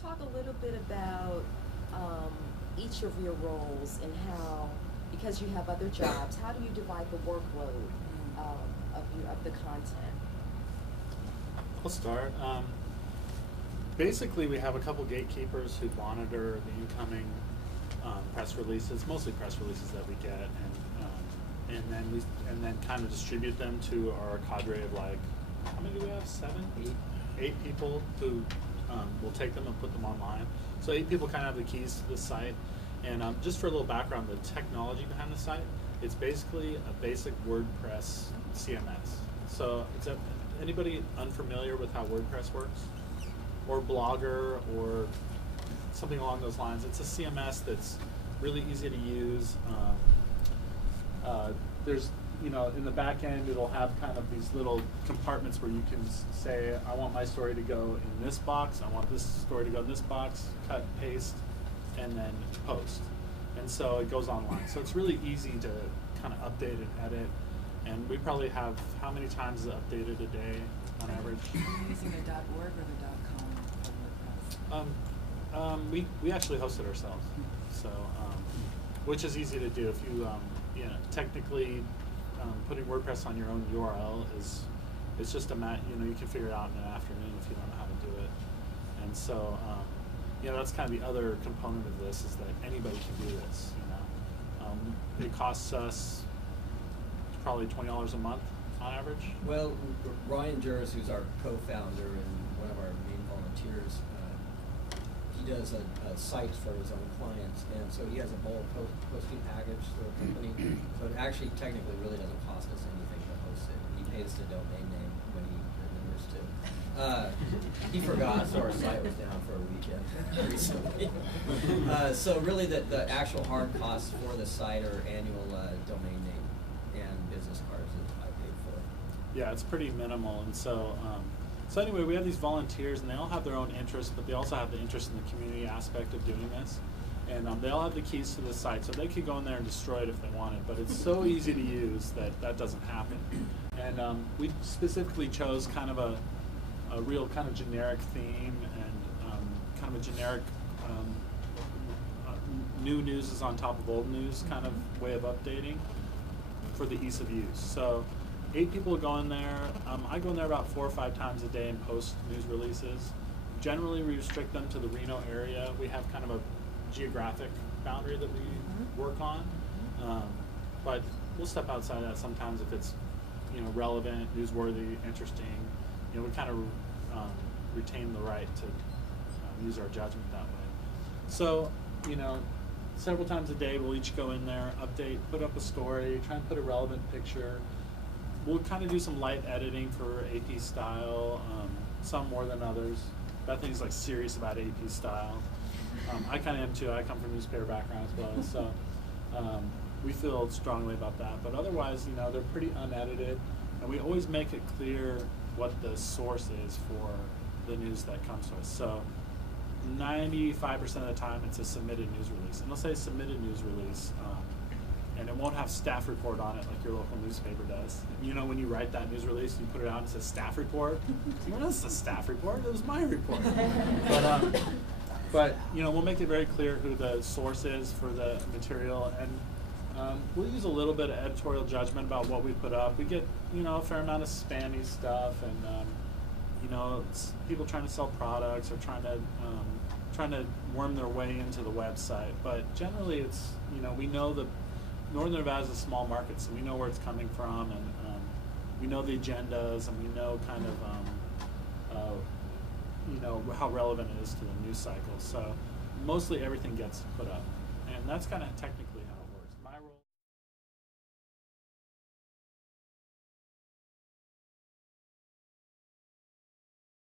talk a little bit about each of your roles and how, because you have other jobs, how do you divide the workload of the content? I'll start. Basically, we have a couple gatekeepers who monitor the incoming press releases, mostly press releases that we get, and then kind of distribute them to our cadre of, like, how many do we have? 7, 8 people who will take them and put them online. So 8 people kind of have the keys to the site. And just for a little background, the technology behind the site, it's basically a basic WordPress CMS. So anybody unfamiliar with how WordPress works? Or Blogger or something along those lines. It's a CMS that's really easy to use. There's, in the back end, it'll have kind of these little compartments where you can say, I want my story to go in this box, I want this story to go in this box, cut, paste, and then post. And so it goes online. So it's really easy to kind of update and edit. And we probably have, how many times is it updated a day on average? Are you using the .org or the .com for WordPress? We actually host it ourselves. So, which is easy to do. If you, technically, putting WordPress on your own URL it's just you can figure it out in an afternoon if you don't know how to do it. And so, that's kind of the other component of this, is that anybody can do this. It costs us probably $20 a month on average. Well, Ryan Juris, who's our co-founder and one of our main volunteers, he does a site for his own clients, and so he has a bulk posting package through a company. So it actually technically really doesn't cost us anything to host it. He pays the domain name when he remembers to. He forgot, so our site was down for a weekend recently. So really the actual hard costs for the site are annual domain name and business cards that I paid for. Yeah, it's pretty minimal. And so so anyway, we have these volunteers, and they all have their own interests, but they also have the interest in the community aspect of doing this. And they all have the keys to the site, so they could go in there and destroy it if they wanted, but it's so easy to use that doesn't happen. And we specifically chose kind of a real kind of generic theme, and kind of a generic new news is on top of old news kind of way of updating for the ease of use. So 8 people go in there. I go in there about 4 or 5 times a day and post news releases. Generally, we restrict them to the Reno area. We have kind of a geographic boundary that we work on, but we'll step outside of that sometimes if it's relevant, newsworthy, interesting. We kind of retain the right to use our judgment that way. So several times a day we'll each go in there, update, put up a story, try and put a relevant picture. We'll kind of do some light editing for AP style, some more than others. Bethany's like serious about AP style. I kind of am too. I come from a newspaper background as well, so we feel strongly about that. But otherwise, they're pretty unedited, and we always make it clear what the source is for the news that comes to us. So 95% of the time, it's a submitted news release. And let's say submitted news release, and it won't have staff report on it like your local newspaper does. When you write that news release, you put it out and it says staff report. This is a staff report. It was my report. But we'll make it very clear who the source is for the material, and we'll use a little bit of editorial judgment about what we put up. We get a fair amount of spammy stuff, and it's people trying to sell products or trying to worm their way into the website. But generally, it's we know the Northern Nevada is a small market, so we know where it's coming from, and we know the agendas, and we know kind of how relevant it is to the news cycle. So mostly everything gets put up, and that's kind of technically